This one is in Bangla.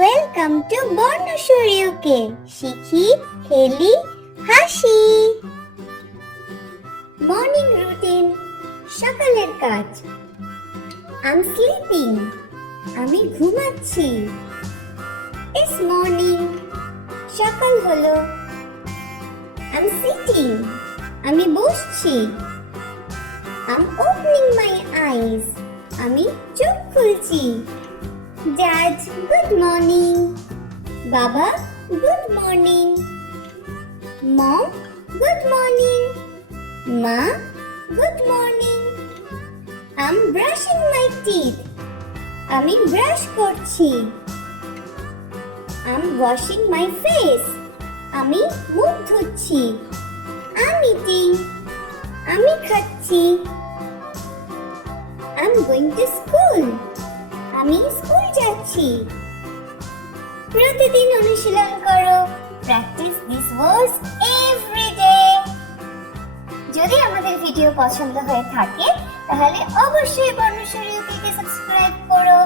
Welcome to BornoSur UK। শিখি, খেলি, হাসি। মর্নিং রুটিন, সকালের কাজ। আই এম স্লিপিং, আমি ঘুমাচ্ছি। ইটস মর্নিং, সকাল হলো। আই এম সিটিং, আমি বসছি। আই এম ওপেনিং মাই আইজ, আমি চোখ খুলছি। Dad, good morning. Baba, good morning. Mom, good morning. Ma, good morning. I'm brushing my teeth. আমি ব্রাশ করছি। I'm washing my face. আমি মুখ ধুচ্ছি। I'm eating. আমি খাচ্ছি। I'm going to school. আমি স্কুল যাচ্ছি। প্রতিদিন অনুশীলন করো। Practice this words every day. যদি আমাদের ভিডিও পছন্দ হয়ে থাকে তাহলে অবশ্যই BornoSur UK কে সাবস্ক্রাইব করো।